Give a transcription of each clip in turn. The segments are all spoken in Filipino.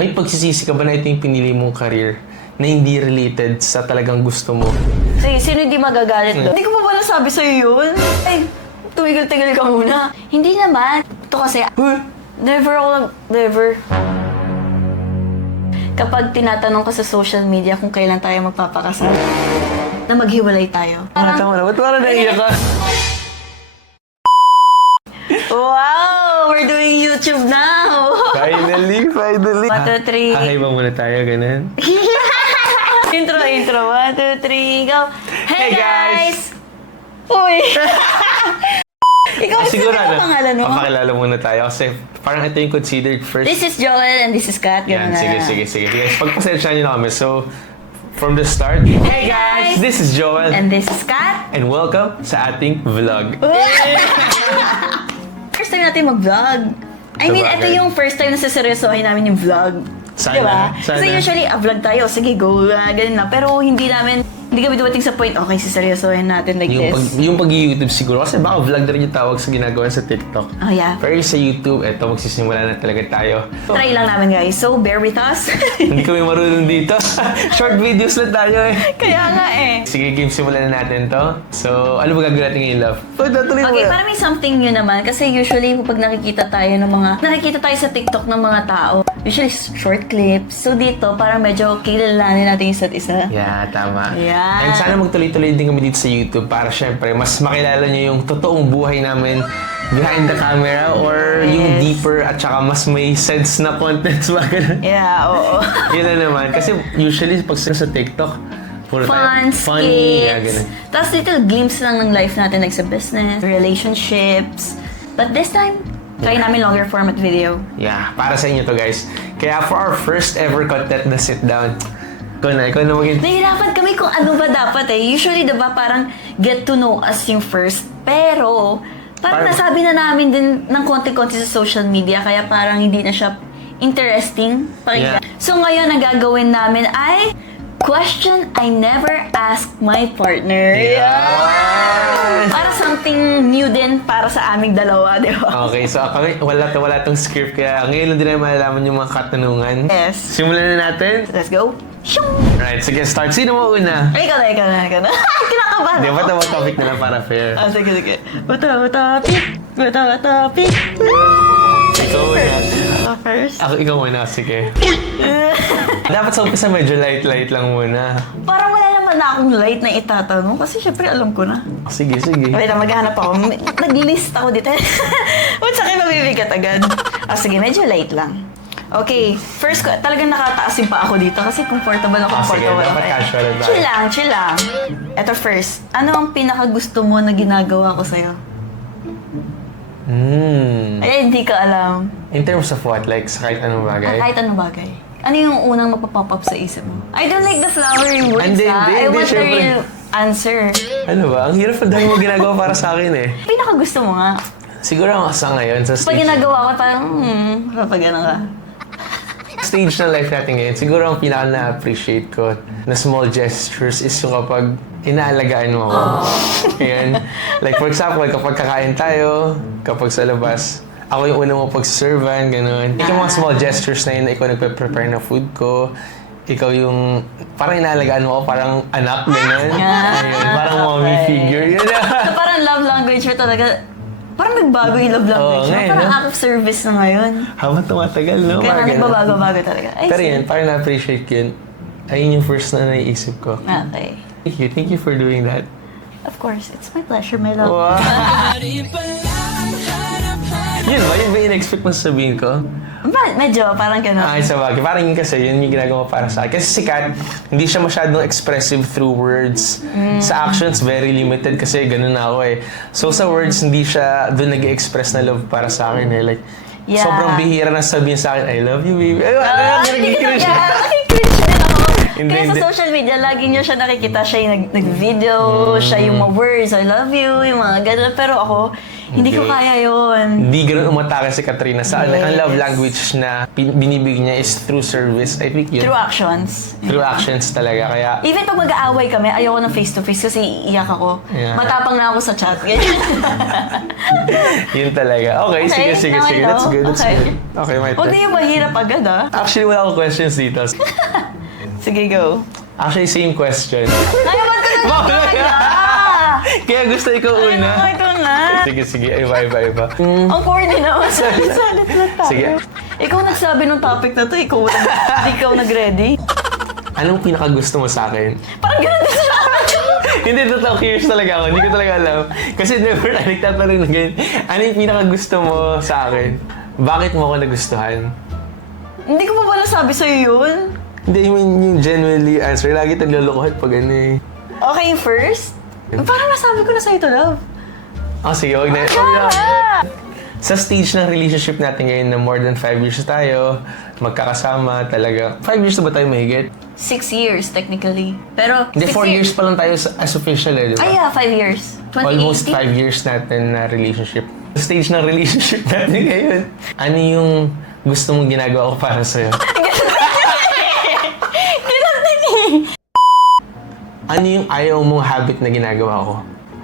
May pagsisisi ka ba na ito yung pinili mong career na hindi related sa talagang gusto mo? Sige, sino hindi magagalit doon? Hindi ko pa ba nasabi sa'yo yun? Ay, tumigil-tigil ka muna. Hindi naman. Ito kasi, never. Kapag tinatanong ka sa social media kung kailan tayo magpapakasal, na maghiwalay tayo. Tama na. Ba't parang naiyak ka? Wow! We're doing YouTube now! Finally. 1, 2, 3. Hahay ba muna tayo, ganun? Intro. 1, 2, 3, go! Hey guys! Uy! Ikaw, Siguro sabi mo pangalan mo? papakilala muna tayo kasi parang ito yung considered first. This is Joel and this is Kat. Yan, Ganun na. sige. Guys, pagpasensya nyo na kami. So, from the start, hey guys! This is Joel. And this is Kat. And welcome sa ating vlog. First time natin mag-vlog. I mean, ito Sabagay. yung first time na saseryosohin namin yung vlog. Sana, Diba? sana. Kasi usually, vlog tayo, sige, go, ganun na. Pero hindi kami dumating sa point, okay, saseryosohin natin like this. Yung pag-YouTube siguro. Kasi baka vlog na rin yung tawag sa ginagawa sa TikTok. Oh, yeah. Pero yung sa YouTube, eto, magsisimula na talaga tayo. Try lang namin, guys. So, bear with us. Hindi kami marunong dito. Short videos lang tayo eh. Kaya nga eh. Sige, game, simulan na natin to. So, ano ba gagawin natin ngayon, love? Okay, para may something new naman. Kasi usually, pag nakikita tayo sa TikTok ng mga tao, usually short clips. So dito, parang medyo kilalanin natin yung isa't isa. Yeah, tama. Yeah. And sana magtuloy-tuloy din kami dito sa YouTube para syempre, mas makilala nyo yung totoong buhay namin behind the camera or yung deeper at saka mas may sense na contents ba ganun. Yeah, oo. Yun na naman. Kasi usually pag sa TikTok, puro Fun, funny, yeah, skits. ganun. Tapos little glimpse lang ng life natin like sa business, relationships. But this time, try namin longer format video. Yeah, para sa inyo to guys. Kaya for our first ever content na sit down, ikaw na maging... Nahihirapan kami kung ano ba dapat eh. Usually, diba, parang get to know us yung first. Pero, parang nasabi na namin din ng konti-konti sa social media, kaya parang hindi na siya interesting pakinggan. Yeah. So ngayon, ang gagawin namin ay question I never asked my partner. Yeah. Para something new din para sa aming dalawa, di ba? Okay, so kami, wala tong script, kaya ngayon lang din namin malalaman yung mga katanungan. Yes. Simulan na natin. Let's go. Shung! Right, sige, start. Sino mo una? Ay, ikaw na. Kinakabahan Di ako. ba ito topic na lang para fair? Sige. Bata, topic. Ikaw una. First. Ikaw muna, sige. Dapat sa umpisa medyo light lang muna. Parang wala naman na akong light na itatanong kasi syempre alam ko na. Sige. Wait lang, maghahanap ako. Nag-list ako dito. Ba't sa akin mabibigat agad? Sige, medyo light lang. Okay, first ko, talagang nakataas yung pa ako dito kasi comfortable na Sige, comfortable. dapat casual lang tayo. Chill lang. Ito first, ano ang pinaka-gusto mo na ginagawa ko sa'yo? Ay, hindi ka alam. In terms of what? Like, sa kahit anong bagay? Kahit anong bagay. Ano yung unang mapapop up sa isip mo? I don't like the flowery words, Hindi, I want the syempre. real answer. Ano ba? Ang hirap ang dami mo ginagawa para sa akin eh. Pinaka-gusto mo nga. Siguro ang sa ngayon, sa Pag stage, ginagawa ko, parang, kapag ano ka. stage ng life natin ngayon, siguro ang pinaka na-appreciate ko na small gestures is yung kapag inaalagaan mo ako. Ayan. Like for example, kapag kakain tayo, kapag sa labas, ako yung una mo pag-servan, gano'n. Ikaw mga small gestures na yun, ikaw nagpe-prepare ng food ko, ikaw yung parang inaalagaan mo ako, parang anak, gano'n. Ayun, parang mommy figure. Yun na. So, parang love language mo talaga. Parang nagbago yung love language mo. ngayon, Parang no? act of service na ngayon. Habang tumatagal, no? Kaya Parang ganun. nagbabago-bago talaga. Ay, Pero sige. yun, parang na-appreciate ko yun. Ayun yung first na naiisip ko. Okay. Thank you for doing that. Of course, it's my pleasure, my love. Wow! Yun ba? Yun ba yung in-expect mo sabihin ko? Medyo, parang gano'n. Ay, sa bagay. Parang yun kasi, yun yung ginagawa para sa akin. Kasi si Kat, hindi siya masyadong expressive through words. Sa actions, very limited kasi ganun na ako eh. So sa words, hindi siya doon nag-express na love para sa akin eh. Like, Yeah. sobrang bihira na sabihin sa akin, I love you, baby. Ay, Hindi ko nag-cringe. Nakikringe din ako. Hindi, Kaya sa hindi. social media, lagi niyo siya nakikita. Siya yung nag-video, siya yung mga words, I love you, yung mga gano'n. Pero ako, Hindi ko kaya yun. Hindi ganun umatake si Katrina sa ang love Yes. language na binibig niya is through service. I think yun. Through actions. Through actions talaga. Kaya, Even pag mag-aaway kami, ayoko ng face-to-face kasi iiyak ako. Yeah. Matapang na ako sa chat. Ganyan. yun talaga. Okay, Okay, sige. now I know. That's good. Okay. Okay, my Huwag na turn. yung mahirap agad, ah. Actually, wala akong questions dito. Sige, go. Actually, same question. Ay, ba't ka nagkakaya? Kaya gusto ikaw Ay, una. ito na. Sige. Iba. Ang corny naman. Salit na tayo. Sige. Ikaw nagsabi ng topic na to, ikaw nag-ready. Anong pinakagusto mo sa akin? Parang ganun din sa akin. Hindi, totoo. Curious talaga ako. Hindi ko talaga alam. Kasi never na nagtatanong na ganyan. Ano yung pinakagusto mo sa akin? Bakit mo ako nagustuhan? Hindi ko pa pala sabi sa'yo yun. Hindi, I mean, yung genuinely answer. Lagi naglulukuhan pag ano eh. Okay, first? Parang nasabi ko na sa'yo to, love. Oh, sige, wag na. Ah! Sa stage ng relationship natin ngayon na more than 5 years tayo, magkakasama talaga. 5 years na ba tayo mahigit? 6 years, technically. Pero, Hindi, 6 4 years pa lang tayo as official eh, di ba? Ay, yeah, 5 years. 2018. Almost 5 years natin na relationship. Sa stage ng relationship natin ngayon, ano yung gusto mong ginagawa ko para sa'yo? Ganun din eh. Ano yung ayaw mong habit na ginagawa ko?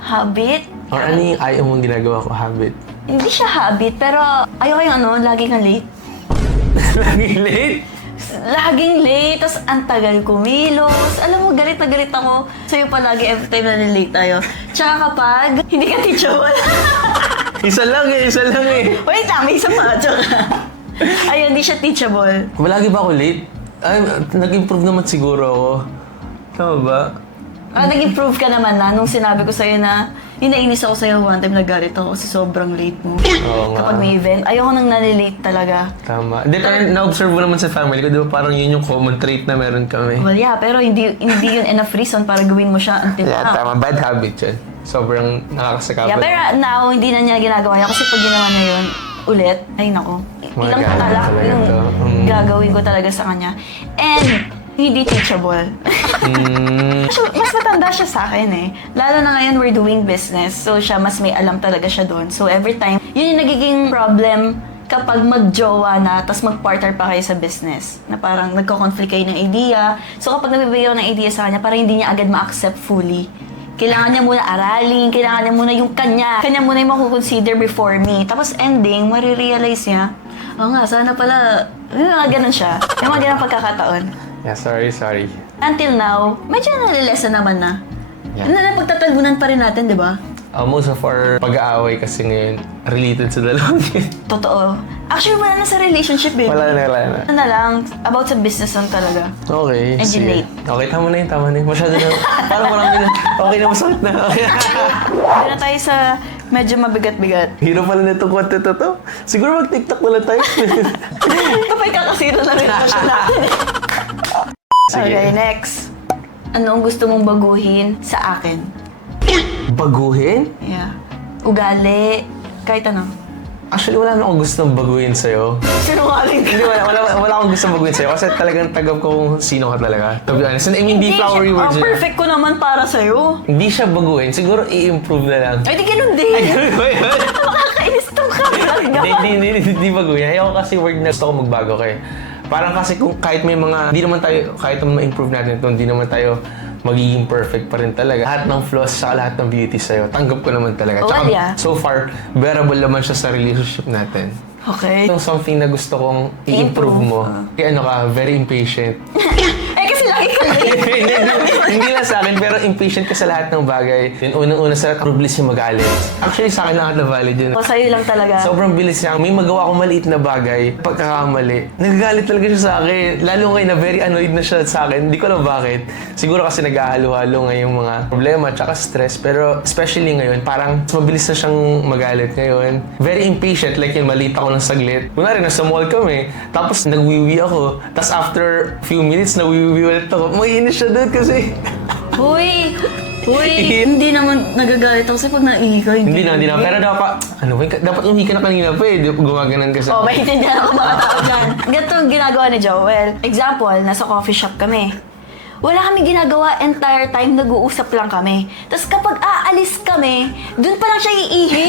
Habit? Or ano yung ayaw mong ginagawa ko habit? Hindi siya habit, pero ayoko yung lagi kang late. Lagi late? Laging late, tas ang tagal kumilos. Alam mo, galit na galit ako sa'yo palagi every time na late tayo. Tsaka kapag hindi ka teachable. Isa lang eh. Wait lang, may isa pa. Tsaka, ayun, hindi siya teachable. Malagi ba ako late? Ay, nag-improve naman siguro ako. Tama ba? Nag-improve ka naman na nung sinabi ko sa'yo na nainis ako sa'yo one time, nagalit ako kasi sobrang late mo. Oo nga. Kapag may event, ayoko nang nalilate talaga. Tama. Hindi, pero na-observe mo naman sa family ko, di ba parang yun yung common trait na meron kami. Well, yeah, pero hindi yun enough reason para gawin mo siya until Yeah, now. tama. Bad habit yun. Sobrang nakakasakabal. Yeah, pero now, hindi na niya ginagawa yan kasi pag ginawa niya yun ulit, ay nako, ilang Magaling talak talaga yung to. gagawin ko talaga sa kanya. And, hindi teachable. Mas matanda siya sa akin eh. Lalo na ngayon, we're doing business. So, siya, mas may alam talaga siya doon. So, every time, yun yung nagiging problem kapag mag-jowa na, tapos mag-partner pa kayo sa business. Na parang nagko-conflict kayo ng idea. So, kapag nabibigay ako ng idea sa kanya, parang hindi niya agad ma-accept fully. Kailangan niya muna aralin, kailangan niya muna yung kanya. Kanya muna yung makukonsider before me. Tapos ending, marirealize niya, oo nga, sana pala, yung mga ganun siya. Yung mga ganun pagkakataon. Yeah, sorry. Until now, medyo nalilesa naman na. Yeah. Yeah. Pagtatalunan pa rin natin, di ba? Most of our pag-aaway kasi ngayon related sa dalawang yun. Totoo. Actually, wala na sa relationship, baby. Wala na. Ano na lang, about sa business lang talaga. Okay, And sige. late. Okay, tama na yun. Masyado na. Parang marami na. Okay na, masakit na. Okay. Hindi na tayo sa medyo mabigat-bigat. Hero pala na itong content na to. Siguro mag-TikTok na lang tayo. Ito pa kakasiro na rin siya natin. Sige. Okay, next. Ano ang gusto mong baguhin sa akin? Baguhin? Yeah. Ugali, kahit ano. Actually, wala na akong gustong baguhin sa'yo. Sinungaling ka. Hindi, wala akong gustong baguhin sa'yo kasi talagang tagap ko kung sino ka talaga. To be honest. I mean, hindi flowery words Ang yun. perfect ko naman para sa'yo. Hindi siya baguhin. Siguro i-improve na lang. Ay, di ganun din. Ano ba yun? Makakainis tong talaga. Hindi baguhin. Ayoko kasi word na gusto ko magbago kay. Parang kasi kung kahit may mga, hindi naman tayo, kahit ma-improve natin ito, hindi naman tayo magiging perfect pa rin talaga. Lahat ng flaws sa lahat ng beauty sa'yo, tanggap ko naman talaga. Oh, Tsaka, yeah. so far, bearable naman siya sa relationship natin. Okay. Itong something na gusto kong i-improve mo. Kaya ano ka, very impatient. Kasi lagi ka Hindi lang sa akin, pero impatient ka sa lahat ng bagay. Yung unang-una sa mabilis yung magalit. Actually, sa akin lahat na valid yun. O, sa'yo lang talaga. Sobrang bilis niya. May magawa akong maliit na bagay. Pagkakamali, nagagalit talaga siya sa akin. Lalo ngayon na very annoyed na siya sa akin. Hindi ko alam bakit. Siguro kasi nag-ahalo-halo ngayong mga problema tsaka stress. Pero especially ngayon, parang mas mabilis na siyang magalit ngayon. Very impatient. Like yun, maliit ako ng saglit. Kunwari, nasa mall kami. Tapos nagwiwi ako. Tapos after few minutes, nagwiwi ulit ako. Mainis siya doon kasi... Uy, hindi naman nagagalit ako kasi pag naihi ka, Hindi na. Pero dapat umihi ka na kanina pa eh. Di gumaganan ka sa... Oh, maintindihan ako mga tao dyan. Ganito ang ginagawa ni Joel. Example, nasa coffee shop kami. wala kami ginagawa entire time, nag-uusap lang kami. Tapos kapag aalis kami, dun pa lang siya iihi.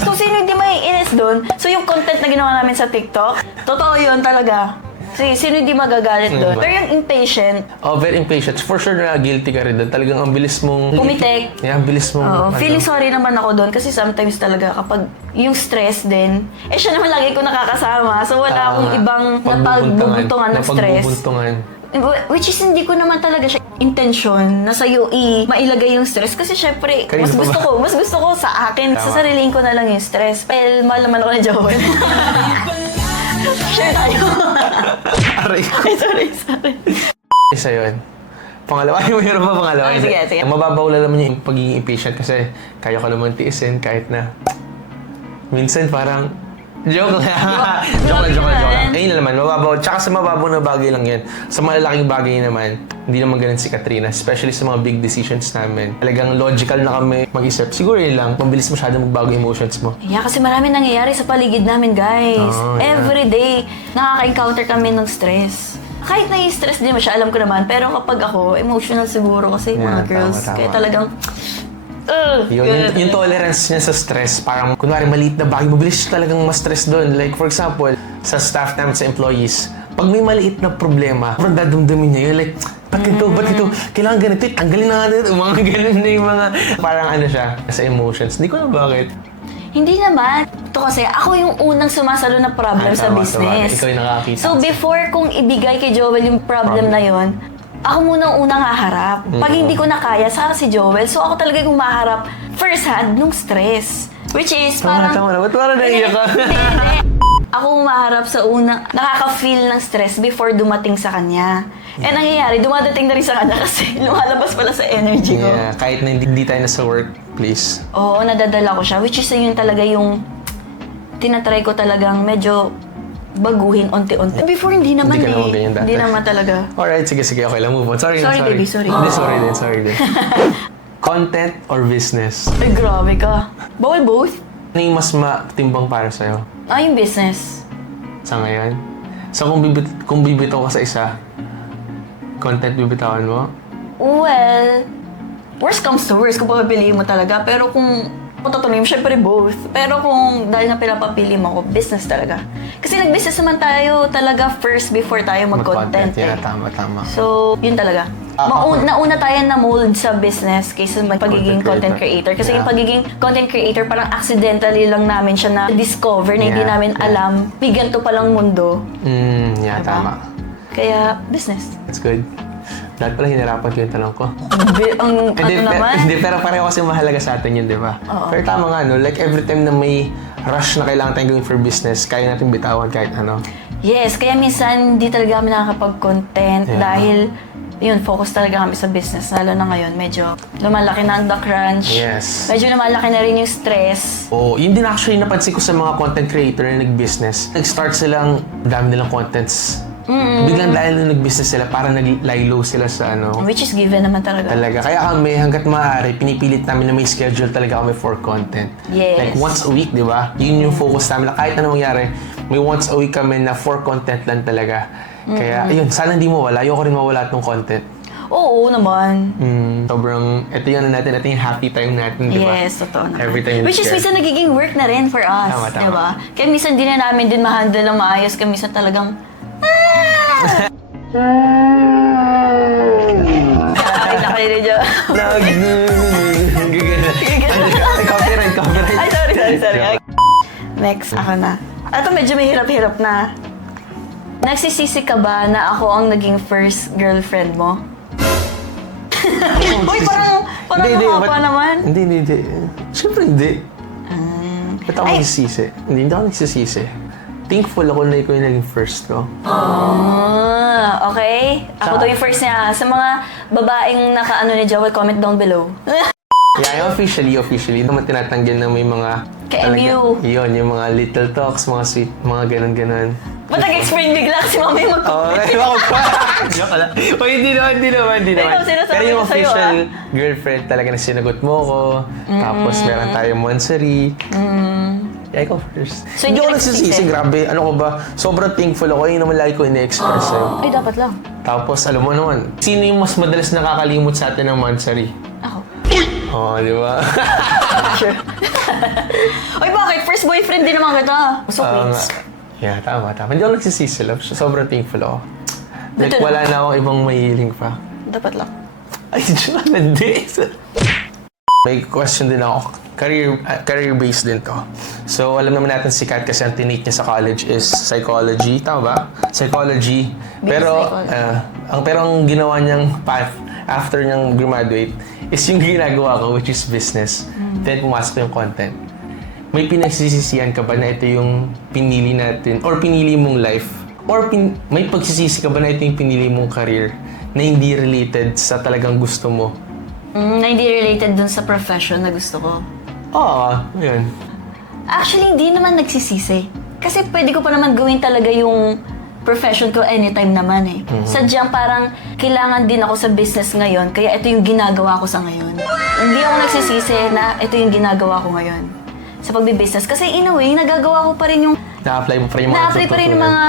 So, sino hindi maiinis dun? So, yung content na ginawa namin sa TikTok, totoo yun talaga. Sino hindi magagalit doon? Pero yung impatient, Very impatient. For sure na guilty ka rin doon. Talagang ang bilis mong... pumitik. Yeah, ang bilis mong... Feeling sorry naman ako doon kasi sometimes talaga kapag yung stress din, siya naman lagi ko nakakasama. So wala akong ibang napagbubuntungan ng stress. Which is hindi ko naman talaga siya intention na sa'yo mailagay yung stress. Kasi syempre, mas gusto ko sa akin. Tama. Sa sariling ko na lang yung stress. Well, mahal naman ako ni Joel. Share tayo. Aray ko. Ay, sorry. Isa yun. Pangalawa, yung mayroon pa pangalawa. Sige. Mababaw lang naman yung pagiging impatient kasi kaya ko naman tiisin kahit na minsan parang joke lang. joke lang. Ayun na naman, mababaw. Tsaka sa mababaw na bagay lang yan. Sa malalaking bagay naman, hindi naman ganun si Katrina. Especially sa mga big decisions namin. Talagang logical na kami mag-isip. Siguro yun lang, mabilis masyado magbago emotions mo. Yeah, kasi marami nangyayari sa paligid namin, guys. Yeah. Every day, nakaka-encounter kami ng stress. Kahit na-stress din mo siya, alam ko naman. Pero kapag ako, emotional siguro kasi mga girls. Tama. Kaya talagang, Yung tolerance niya sa stress, parang kunwari maliit na bagay, mabilis siya talagang ma-stress doon. Like for example, sa staff namin, sa employees, pag may maliit na problema, parang dadamdamin niya yun, like, ba't ito? Kailangan ganito, tanggalin na natin. Mga ganun na yung mga, parang ano siya, sa emotions. Hindi ko alam bakit. hindi naman. Ito kasi, ako yung unang sumasalo na problem sa business. Ikaw yung nakakita. So before kong ibigay kay Joel yung problem na yon, ako muna ang unang haharap. Pag hindi ko na kaya, saka si Joel. So ako talaga yung maharap first hand nung stress. Which is parang... Tama. Ba't parang naiiyak ka? Hindi. Ako umaharap sa unang, nakaka-feel ng stress before dumating sa kanya. Eh nangyayari, dumadating na rin sa kanya kasi lumalabas pala sa energy ko. Yeah, kahit na hindi tayo nasa workplace. Oo, nadadala ko siya. Which is yun talaga yung tinatry ko talagang medyo baguhin onti-onti. Before hindi naman Hindi ka naman ganyan dati. Hindi naman talaga. Alright, sige, okay lang. Move on. Sorry, baby, sorry. Hindi, sorry din. Content or business? Ay, grabe ka. Bawal both? Ano yung mas matimbang para sa'yo? Yung business. Sa ngayon? So, kung bibitaw ka sa isa, content bibitawan mo? Well, worst comes to worst kung papapiliin mo talaga. Pero kung tutuloy mo, syempre both. Pero kung dahil na pinapapili mo ko, business talaga. Kasi nag-business naman tayo talaga first before tayo mag-content. Yeah, tama. So, yun talaga. Nauna tayo na mold sa business kaysa pagiging content creator. Kasi yung pagiging content creator, parang accidentally lang namin siya na-discover na hindi namin alam. May ganito palang mundo. Yeah, Diba? tama. Kaya, business. That's good. Dahil pala hinarapan ko yung tanong ko. Naman? Hindi, pero pareho kasi mahalaga sa atin yun, di ba? Pero tama nga, no? Like every time na may rush na kailangan tayong gawin for business, kaya natin bitawan kahit ano. Yes, kaya minsan hindi talaga kami nakakapag-content dahil yun, focus talaga kami sa business. Lalo na ngayon, medyo lumalaki na ang the crunch. Yes. Medyo lumalaki na rin yung stress. Yun din actually napansin ko sa mga content creator na nag-business. Nag-start silang, dami nilang contents. Biglang dahil nung nag-business sila, parang nag-lie low sila sa ano. Which is given naman talaga. Kaya kami, hanggat maaari, pinipilit namin na may schedule talaga kami for content. Yes. Like once a week, di ba? Yun yung focus namin. Kahit anong mangyari, may once a week kami na for content lang talaga. Kaya, ayun, sana hindi mawala. Ayoko rin mawala itong content. Oo naman. Sobrang, ito yung natin, ito yung happy time natin, di ba? Yes, totoo naman. Every time Which is minsan nagiging work na rin for us. Tama. Di ba? Kaya minsan din na namin din ma-handle ng maayos. Kaya minsan talagang, Ay, nakalili dyan. Copyright. Ay, sorry. Next, ako na. Ito medyo mahirap-hirap na. Nagsisisi ka ba na ako ang naging first girlfriend mo? Uy, parang nakakapa naman. Hindi. Siyempre hindi. Ba't ako nagsisisi? Hindi ako nagsisisi. Thankful ako na ikaw yung naging first ko. Okay. Ako to yung first niya. Sa mga babaeng naka-ano ni Joel, comment down below. Yeah, officially, naman tinatanggihan na may mga... Ka-MU. Yun, yung mga little talks, mga sweet, mga ganun-ganun. Ba't nag-explain bigla kasi mama yung Joke lang. Hindi naman. sinasabi Pero yung ko sa'yo, official girlfriend talaga na sinagot mo ko. Tapos meron tayong monthsary. Yeah, ikaw first. So, Hindi hindi ako nagsisisi, grabe. Ano ko ba? Sobrang thankful ako. Yun naman lagi ko ina-express sa'yo. Ay, dapat lang. Tapos, alam mo naman, sino yung mas madalas nakakalimot sa atin ng monthsary? Ako. Oo, di ba? Sure. Oy, bakit? First boyfriend din naman kita. So, quits. Yeah, tama. Hindi ako nagsisisi, love. Sobrang thankful ako. Like, Buto wala na akong ibang mahiling pa. Dapat lang. Ay, dyan hindi. May question din ako. Career-based din to. So, alam naman natin si Kat kasi ang tinake niya sa college is psychology. Tama ba? Psychology. Pero, ang ginawa niyang path after niyang graduate is yung ginagawa ko, which is business. Then, pumasok yung content. May pinagsisisihan ka ba na ito yung pinili natin or pinili mong life? Or may pagsisisi ka ba na ito yung pinili mong career na hindi related sa talagang gusto mo? Na hindi related dun sa profession na gusto ko. Oo, yun. Actually, hindi naman nagsisisi. Kasi pwede ko pa naman gawin talaga yung profession ko anytime naman eh. Sadyang parang kailangan din ako sa business ngayon, kaya ito yung ginagawa ko sa ngayon. Hindi ako nagsisisi na ito yung ginagawa ko ngayon sa pagbi-business. Kasi in a way, nagagawa ko pa rin yung... Na-apply mo pa rin yung mga Na-apply pa rin yung mga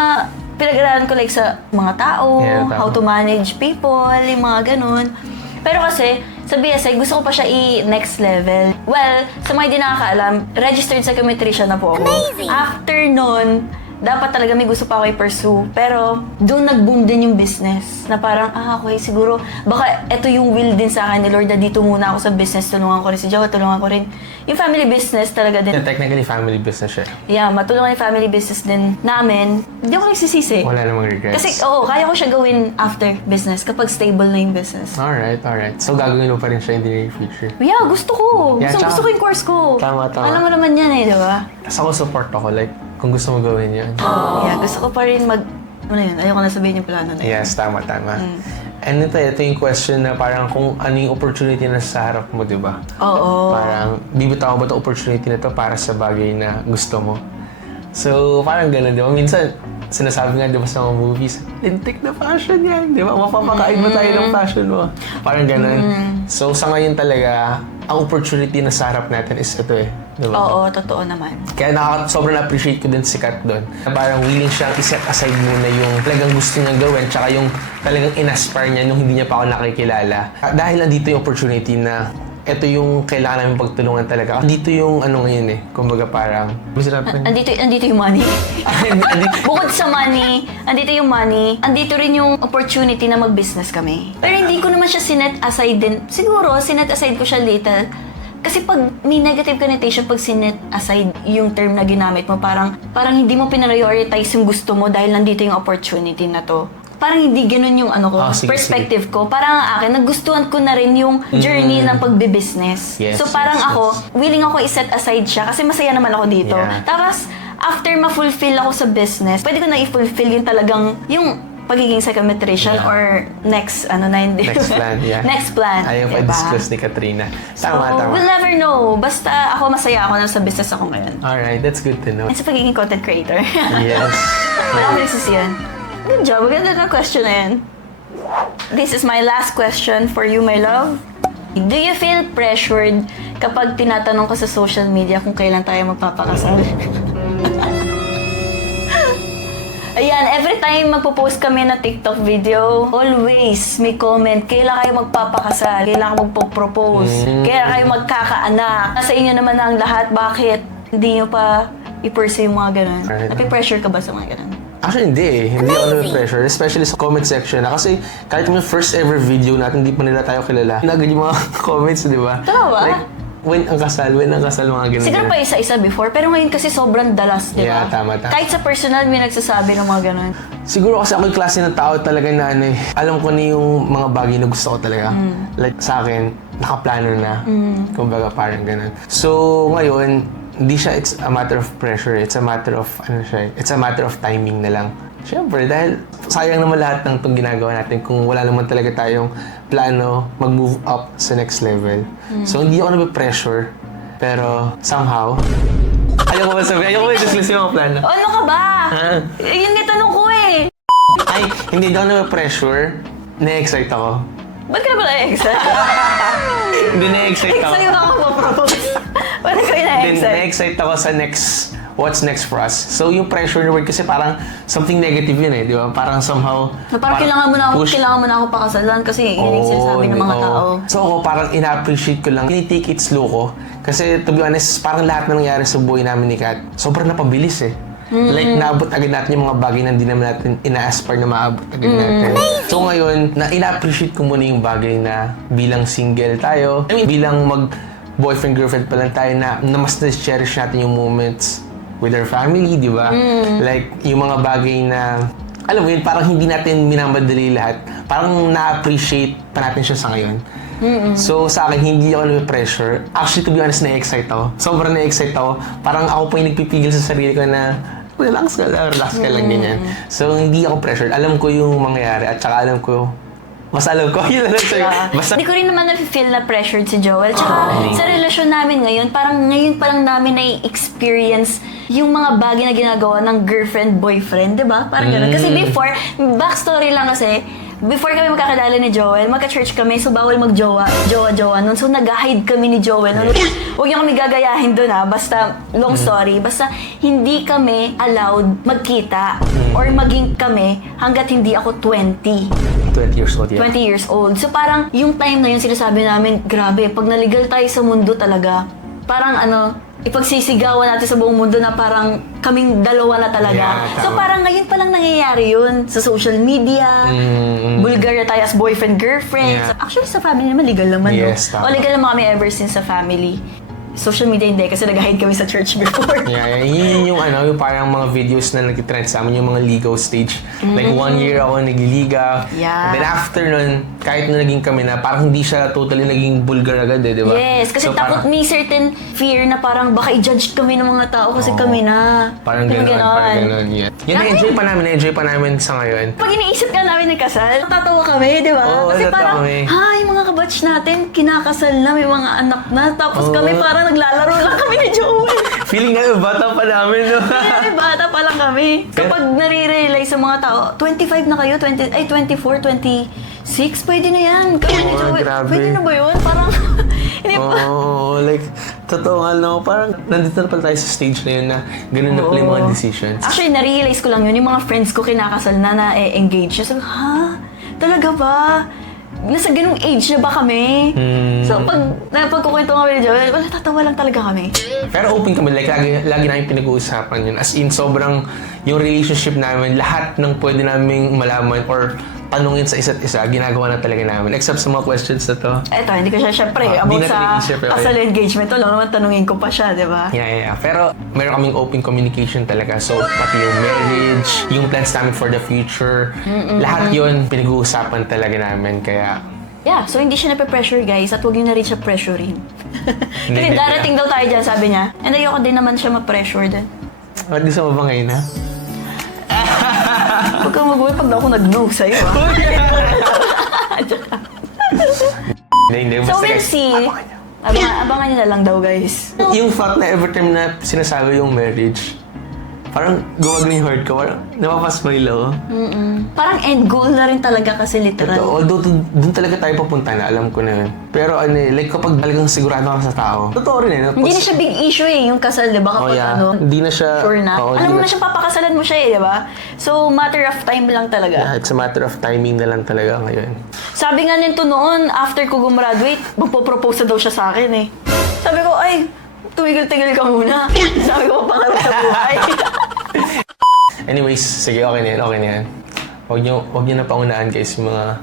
pinag-aralan ko like sa mga tao, Yeah, tama. how to manage people, yung mga ganun. Pero kasi, sa BSI, gusto ko pa siya i-next level. Well, sa mga hindi nakakaalam, registered psychometrician na po ako. Amazing! After nun, dapat talaga may gusto pa ako i-pursue. Pero, doon nag-boom din yung business. Na parang, okay, siguro, baka ito yung will din sa akin ni Lord na dito muna ako sa business. Tulungan ko rin si Jowa, tulungan ko rin. Yung family business talaga din. Yeah, technically, family business siya. Yeah, matulungan yung family business din namin. Hindi ako nagsisisi. Wala namang regrets. Kasi, kaya ko siya gawin after business kapag stable na yung business. Alright. So, gagawin mo pa rin siya in the near future. Yeah, gusto ko. Yeah, Gusto ko yung course ko. Tama. Alam mo naman yan eh, di ba? Tapos ako support ako, like, kung gusto mo gawin yan. Yeah, gusto ko pa rin ano yun, ayoko na sabihin yung plano na yun. Yes, tama. And ito yung question na parang kung ano yung opportunity na sa harap mo, di ba? Oo. Parang, bibitaw mo ba ito opportunity na to para sa bagay na gusto mo? So, parang ganun, di ba? Minsan, sinasabi nga, di ba, sa mga movies, lintik na passion yan, di ba? Mapapakain mo tayo ng passion mo. Parang ganun. So, sa ngayon talaga, ang opportunity na sa harap natin is ito eh. Di ba? Oo, totoo naman. Kaya sobrang na-appreciate ko din si Kat doon. Na parang willing siyang i-set aside muna yung talagang gusto niyang gawin tsaka yung talagang in-aspire niya nung hindi niya pa ako nakikilala. Dahil nandito yung opportunity na ito yung kailangan namin pagtulungan talaga. Dito yung ano ngayon eh. Kumbaga parang... Andito yung money. Bukod sa money, andito yung money, andito rin yung opportunity na mag-business kami. Pero hindi ko naman siya sinet aside din. Siguro, sinet aside ko siya later. Kasi pag may negative connotation, pag sinet aside yung term na ginamit mo, parang hindi mo pinarioritize yung gusto mo dahil nandito yung opportunity na to. Parang hindi ganun yung perspective ko. Parang ang akin, nagustuhan ko na rin yung journey ng pagbe-business. Yes, so parang yes. ako, willing ako i-set aside siya kasi masaya naman ako dito. Yeah. Tapos, after ma-fulfill ako sa business, pwede ko na i-fulfill yung talagang, yung pagiging psychometrician or next plan, yeah. Next plan. Ayaw pa diba? disclose ni Katrina. Tama. We'll never know. Basta ako masaya ako na sa business ako ngayon. Alright, that's good to know. And sa pagiging content creator. Yes. Wala ko nagsisiyan. Good job. Maganda na question na yan. This is my last question for you, my love. Do you feel pressured kapag tinatanong ka sa social media kung kailan tayo magpapakasal? Ayan, every time magpo-post kami na TikTok video, always may comment, kailan kayo magpapakasal, kailan kayo magpo-propose, kailan kayo magkakaanak. Nasa inyo naman ang lahat, bakit hindi nyo pa i-pursue yung mga ganun? Right. Napi-pressure ka ba sa mga ganun? Actually, hindi eh. Hindi ako na-pressure. Especially sa comment section na. Kasi kahit yung first ever video natin, hindi pa nila tayo kilala. Nagad yung mga comments, di ba? Totoo ba? Like, when ang kasal, mga ganun. Siguro pa isa-isa before, pero ngayon kasi sobrang dalas, di ba? Yeah, tama. Kahit sa personal, may nagsasabi ng mga ganun. Siguro kasi ako yung klase ng tao talaga na alam ko na yung mga bagay na gusto ko talaga. Like sa akin, nakaplano na. Kumbaga parang ganun. So ngayon, hindi siya it's a matter of pressure. It's a matter of, it's a matter of timing na lang. Siyempre, dahil sayang naman lahat ng itong ginagawa natin kung wala naman talaga tayong plano mag-move up sa next level. So, hindi ako nabe-pressure. Pero, somehow, ayoko ba sabihin? Ayoko ba i-disclose yung mga plano? Ano ka ba? Ha? Yun nga tanong ko eh. Ay, hindi daw nabe-pressure. Na-excite ako. Ba't ka na pala excited? Hindi na-excite ako. Sa'yo ka ako propose. Ba't ka na Then, excited? na-excite ako sa next what's next for us. So yung pressure na word kasi parang something negative yun di ba? Parang somehow... So, parang kailangan mo na ako pakasalan kasi yun yung sinasabi ng mga tao. So ako parang ina-appreciate ko lang, take it slow ko. Kasi to be honest, parang lahat na nangyari sa buhay namin ni Kat, sobrang napabilis Like, naabot agad natin yung mga bagay na hindi naman natin ina-aspire na maabot agad natin. So ngayon, ina-appreciate ko muna yung bagay na bilang single tayo. I mean, bilang boyfriend-girlfriend pa lang tayo na mas na-cherish natin yung moments with our family, di ba? Like, yung mga bagay na, alam mo yun, parang hindi natin minamadali lahat. Parang na-appreciate pa natin siya sa ngayon. So, sa akin, hindi ako na-pressure. Actually, to be honest, na-excite ako. Sobrang na-excite ako. Parang ako pa yung nagpipigil sa sarili ko na, relax ka lang, ganyan. So, hindi ako pressured. Alam ko yung mangyayari at saka alam ko, mas alam ko, yun lang sa'yo. Hindi ko rin naman na-feel na pressured si Joel. Tsaka sa relasyon namin ngayon, parang ngayon pa lang namin na-experience yung mga bagay na ginagawa ng girlfriend-boyfriend, di ba? Parang gano'n. Kasi before, backstory lang kasi, before kami magkakilala ni Joel, magka-church kami, so bawal mag-jowa nun. So nag-hide kami ni Joel nun. Huwag niyo kami gagayahin dun basta long story. Basta hindi kami allowed magkita or maging kami hanggat hindi ako 20. 20 years old, yeah. 20 years old. So parang yung time na yun, sinasabi namin, grabe, pag naligal tayo sa mundo talaga, parang ipagsisigawan natin sa buong mundo na parang kaming dalawa na talaga. Yeah, so parang ngayon pa lang nangyayari yun sa social media. Bulgar na tayo as boyfriend-girlfriend. Yeah. So, actually sa family naman, legal naman. Yes, O legal naman kami ever since sa family. Social media hindi kasi nag-hide kami sa church before. Yeah, yun yung yung parang mga videos na nag-trend sa amin, yung mga ligaw stage. Like 1 year ako nagliligaw. Yeah. And then after nun, kahit na naging kami na, parang hindi siya totally naging bulgar agad di ba? Yes, kasi So, takot may certain fear na parang baka i-judge kami ng mga tao kasi kami na. Parang Yung gano'n. Yeah. Yan, na-enjoy pa namin sa ngayon. Pag iniisip ka namin nagkasal, tatawa kami, di ba? Oo, Kasi tatawa parang, kami. yung mga kabatch natin, kinakasal na, may mga anak na. Tapos kami parang naglalaro lang kami ni Joel. Feeling nga, bata pa namin, no? Kaya bata pa lang kami. Kapag nare-realize sa mga tao, 25 na kayo, 24, 26, pwede na yan. Kami ni Joel, grabe. pwede na ba yun? Parang, hindi pa. Like, totoo nga, no? Parang nandito na pala tayo sa stage na yun na ganun na pala yung mga decisions. Actually, na-realize ko lang yun. Yung mga friends ko kinakasal na engage. Sabi ko, talaga ba? Nasa ganung age na ba kami? So, pag kukwento kami ni Joel, tatawa lang talaga kami. Pero open kami, like, lagi namin pinag-uusapan yun. As in, sobrang yung relationship namin, lahat ng pwede naming malaman or tanungin sa isa't isa, ginagawa na talaga namin. Except sa mga questions na to. Eto, hindi ko siya syempre about di natin sa i-isip, okay. kasal engagement. Wala naman tanungin ko pa siya, di ba? Yeah. Pero meron kaming open communication talaga. So, pati yung marriage, yung plans namin for the future, lahat yun pinag-uusapan talaga namin. Kaya, Yeah, so hindi siya nape-pressure guys at huwag niyo na rin siya pressurein. Kasi Hindi. darating daw tayo dyan, sabi niya. And ayoko din naman siya ma-pressure din. what gusto mo ba ngayon, ha? Huwag kang mag-uwi pag ako nag-no sa'yo, Hindi. So Basta we'll guys, see. Abangan niyo na lang daw guys. yung fact na every time na sinasabi yung marriage, parang gumagano yung heart ko, parang napapasmile ako. Parang end goal na rin talaga kasi literal. Although dun talaga tayo papunta na, alam ko na yun. Pero like kapag talagang sigurado ka sa tao, totoo rin no? Hindi na siya big issue yung kasal, di ba? Kapag Hindi na siya... sure na. Oo, Alam mo hindi na siya, papakasalan mo siya di ba? So, matter of time lang talaga. Yeah, it's a matter of timing na lang talaga ngayon. Sabi nga nito noon, after ko gumraduate, magpo-propose na daw siya sa akin eh. Sabi ko, ay, tumigil-tigil ka muna. Sabi ko, pangarap sa buhay. Anyways, sige, okay na yan. Huwag niyo na pangunaan guys yung mga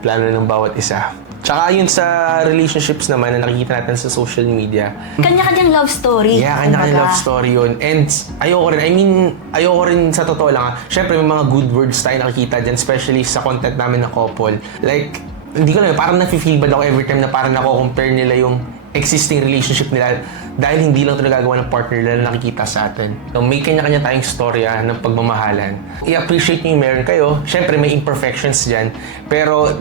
plano ng bawat isa. Tsaka yun sa relationships naman na nakikita natin sa social media. Kanya-kanyang love story. Yeah, kanya-kanya love story yun. And ayoko rin sa totoo lang. Siyempre, may mga good words tayo nakikita dyan, especially sa content namin na couple. Like, hindi ko lang, parang nafe-feel bad ako every time na parang nako-compare nila yung existing relationship nila dahil hindi lang ito nagagawa ng partner nila na nakikita sa atin. So, may kanya-kanya tayong storya ng pagmamahalan. I-appreciate nyo yung meron kayo. Siyempre, may imperfections dyan. Pero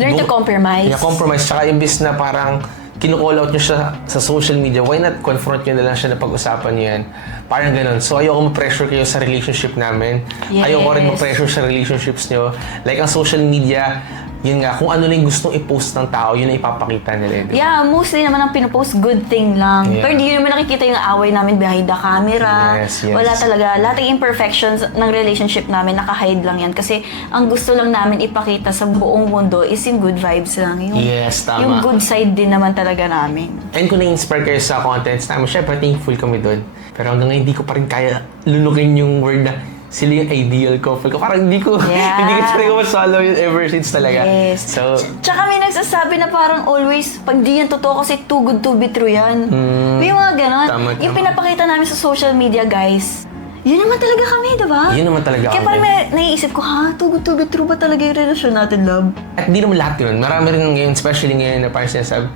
Learn to compromise. Yeah, compromise. Tsaka imbis na parang kinu-call out nyo siya sa social media, why not confront nyo na lang siya na pag-usapan nyo yan? Parang ganun. So, ayoko ma-pressure kayo sa relationship namin. Yes. Ayoko rin ma-pressure sa relationships nyo. Like, ang social media, yun nga, kung ano na yung gustong i-post ng tao, yun ang ipapakita nila. Diba? Yeah, mostly naman ang pinopost, good thing lang. Yeah. Pero hindi nyo naman nakikita yung away namin behind the camera. Yes, yes. Wala talaga. Lahat ng imperfections ng relationship namin, naka-hide lang yan. Kasi ang gusto lang namin ipakita sa buong mundo is yung good vibes lang. Yung, Yes, tama. Yung good side din naman talaga namin. And kung na-inspire kayo sa contents namin, syempre thankful kami doon. Pero hanggang ngayon, hindi ko pa rin kaya lunukin yung word na sila yung ideal couple ko. Parang hindi ko, Yeah. hindi ko talaga masolo yun ever since talaga. Yes. So, Tsaka may nagsasabi na parang always, pag di yan totoo kasi too good to be true yan. May mga ganon. Tama, Yung tama. pinapakita namin sa social media, guys, yun naman talaga kami, diba? yun naman talaga Kaya kami. parang naiisip ko, too good to be true ba talaga yung relasyon natin, love? At hindi naman lahat yun. Marami rin ngayon, especially ngayon na parang sinasabi,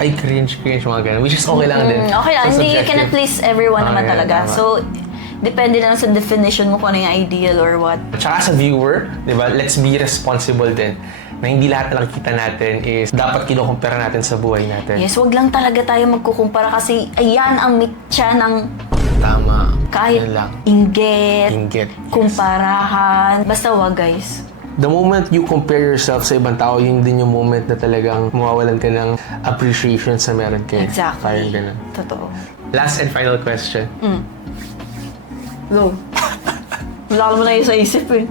ay, cringe, mga ganun. Which is okay lang din. Okay lang, So, hindi you subjective. cannot please everyone naman Okay, talaga. tama. So, depende lang sa definition mo kung ano yung ideal or what. Tsaka sa viewer, di ba, let's be responsible din. Na hindi lahat na nakikita natin is dapat kinukumpara natin sa buhay natin. Yes, wag lang talaga tayo magkukumpara kasi ayan ang mitya ng Tama. kahit Yun lang. inggit, Inggit. kumparahan. Basta wag, guys. The moment you compare yourself sa ibang tao, yun din yung moment na talagang mawawalan ka ng appreciation sa meron kayo. Exactly. Parang ganun. Totoo. Last and final question. Go. Wala mo na yun sa isip eh.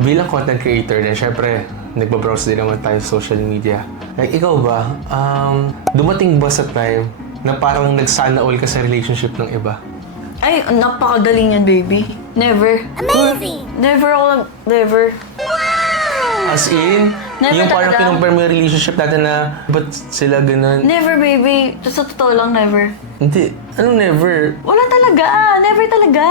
Bilang content creator din, syempre, nagbabrowse din naman tayo sa social media. Like, ikaw ba, dumating ba sa time na parang nagsana all ka sa relationship ng iba? Ay, napakagaling yan, baby. Never. Amazing! Never. As in, Never yung parang talaga. kinumpare mo yung relationship natin na, ba't sila ganun? Never, baby. Sa totoo lang, never. Hindi, anong never? Wala talaga. Never talaga.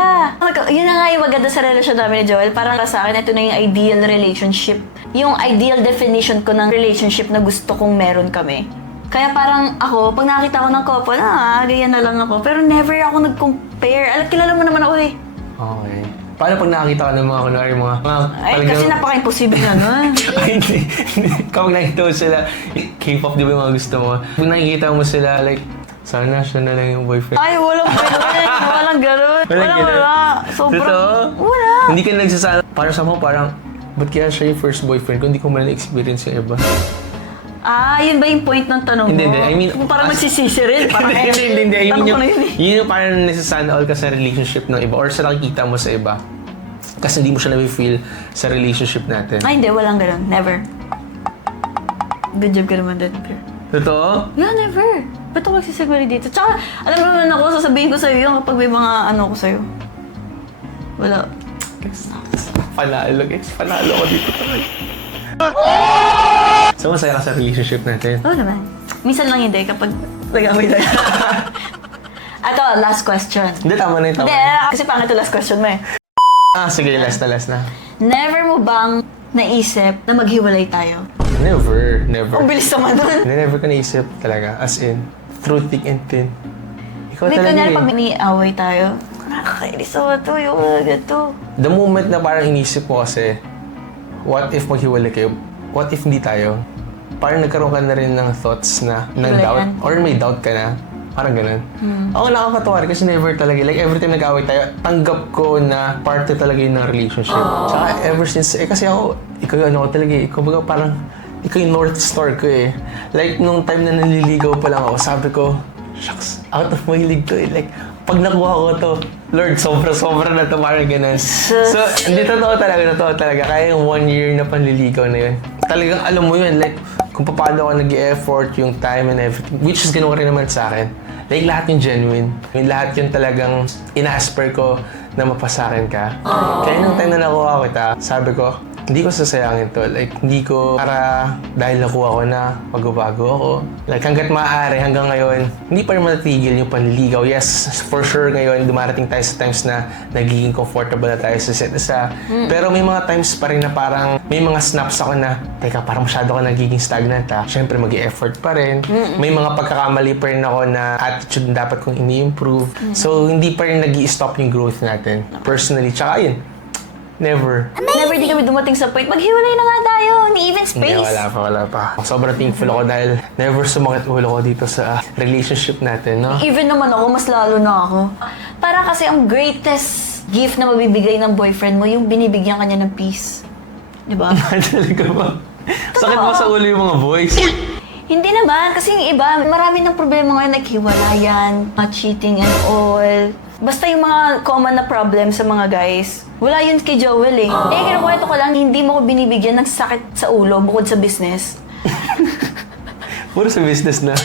Yun na nga yung maganda sa relasyon namin ni Joel. Parang sa akin, ito na yung ideal relationship. Yung ideal definition ko ng relationship na gusto kong meron kami. Kaya parang ako, pag nakita ko ng couple, ganyan na lang ako. Pero never ako nag-compare. Kilala mo naman ako eh. Okay. Paano pag nakakita ka ng mga kunwari mga Ay, kasi napaka-imposible na nun. Ay, hindi. Kapag nakikita mo sila, K-pop di ba yung mga gusto mo? Pag nakikita mo sila, like, sana siya na lang yung boyfriend. Ay, walang ganun. Walang ganun. Wala. Sobrang... Totoo? Wala. Hindi ka nagsasala. Parang sa mo, parang, ba't kaya siya yung first boyfriend ko? Hindi ko man na-experience yung iba. Yun ba yung point ng tanong mo? Hindi. I mean, Kung parang magsisisi rin. Parang, hindi. I mean, tanong ko na yun eh. yun yung parang nasasana all ka sa relationship ng iba or sa nakikita mo sa iba. Kasi hindi mo siya na-feel sa relationship natin. Ay, hindi. Walang ganun. Never. Good job ka naman din. Totoo? Yeah, never. Ba't ako magsisigwari dito? Tsaka, alam mo naman ako, sasabihin ko sa'yo yun kapag may mga ano ko sa'yo. Wala. Panalo ko dito. So, masaya ka sa relationship natin? Oo naman. Minsan lang hindi kapag nag-away tayo. Ato, last question. Hindi, tama na yun. Hindi, kasi pangit yung last question mo eh. Sige, last na. Never mo bang naisip na maghiwalay tayo? Never. Ang bilis naman nun. Hindi, never ko naisip talaga. As in, through thick and thin. Ikaw Hindi, talaga kunyari eh. pag may-away tayo, nakakainis ako to, yung mga ganito. The moment na parang inisip ko kasi, what if maghiwalay kayo? What if hindi tayo? Parang nagkaroon ka na rin ng thoughts na, ng Hiwalayan. doubt, or may doubt ka na. Parang ganun. Ako nakakatawa rin kasi never talaga. Like every time nag-away tayo, tanggap ko na parte talaga yun ng relationship. Tsaka ever since, kasi ako, ikaw yung ano ko talaga eh. Ikaw baga parang, ikaw yung North Star ko eh. Like nung time na naliligaw pa lang ako, sabi ko, shucks, out of my league to eh. Like, pag nakuha ko to, Lord, sobra na to, parang ganun. So, hindi totoo talaga. Kaya yung 1 year na panliligaw na yun. Talagang alam mo yun, like, kung paano ako nag-i-effort, yung time and everything, which is ginawa rin naman sa akin. Like, lahat yung genuine. Yung lahat yung talagang ina-asper ko na mapasakin ka. Kaya nung time na nakuha ko kita, sabi ko, hindi ko sasayangin to. Like, hindi ko para dahil nakuha ko na, magbabago ako. Like, hanggat maaari, hanggang ngayon, hindi pa rin matatigil yung panliligaw. Yes, for sure ngayon, dumarating tayo sa times na nagiging comfortable na tayo sa set isa. Pero may mga times pa rin na parang, may mga snaps ako na, teka, parang masyado ka nagiging stagnant ha. Siyempre, mag-i-effort pa rin. May mga pagkakamali pa rin ako na attitude na dapat kong ini-improve. So, hindi pa rin nag-i-stop yung growth natin. Personally, tsaka yun, never. Never di kami dumating sa point, maghiwalay na nga tayo, ni even space. Hindi, wala pa. Sobrang thankful ako dahil never sumakit ulo ko dito sa relationship natin, no? Even naman ako, mas lalo na ako. Para kasi ang greatest gift na mabibigay ng boyfriend mo, yung binibigyan kanya ng peace. Di ba? Talaga ba? Sakit ba sa ulo yung mga boys? Hindi naman, kasi yung iba, marami ng problema ngayon, like hiwalayan, cheating and all. Basta yung mga common na problem sa mga guys, wala yun kay Joel eh. Kinukwento ko lang, hindi mo ko binibigyan ng sakit sa ulo bukod sa business. Puro sa business na.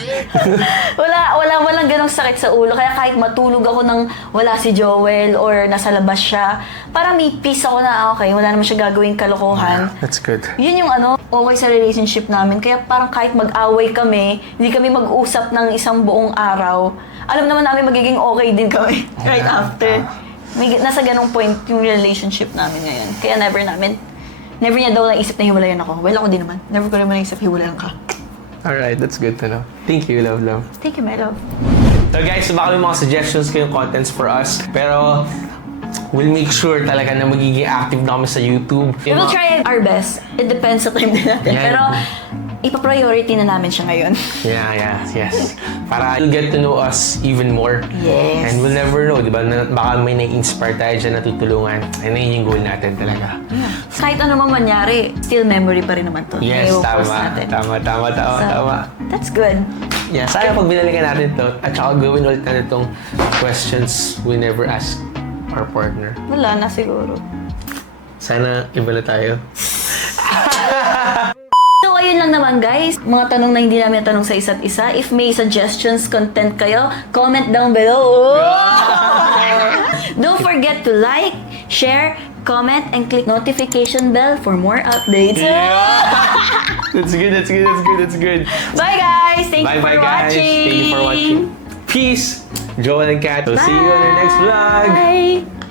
Walang ganong sakit sa ulo. Kaya kahit matulog ako nang wala si Joel or nasa labas siya, parang may peace ako na, okay, wala naman siya gagawing kalokohan. That's good. Yun yung okay sa relationship namin. Kaya parang kahit mag-away kami, hindi kami mag-usap ng isang buong araw, alam naman namin magiging okay din kami right after. Nasa ganong point yung relationship namin ngayon. Kaya never niya daw naisip na hiwalayan ako. Well, ako din naman. Never ko naman naisip hiwalayan ka. Alright, that's good to know. Thank you, love. Thank you, my love. So guys, baka may mga suggestions kayong contents for us. Pero, we'll make sure talaga na magiging active na kami sa YouTube. We will try our best. It depends sa time din natin. Yeah. Pero, ipa-priority na namin siya ngayon. Yes. Para you'll get to know us even more. Yes. And we'll never know, di ba? Baka may na-inspire tayo dyan na tutulungan. And yun yung goal natin talaga. Kahit ano man manyari, still memory pa rin naman to. Yes, I-post tama. natin. Tama. That's good. Yeah, sana pag binalikan natin to, at saka gawin ulit natin itong questions we never ask our partner. Wala na siguro. Sana iba na tayo. So, ayun lang naman guys. Mga tanong na hindi namin tanong sa isa't isa. If may suggestions, content kayo, comment down below. Don't forget to like, share, comment, and click notification bell for more updates. That's good. Bye guys! Thank you for guys. watching! Thank you for watching. Peace! Joel and Kat. We'll see you on our next vlog. Bye!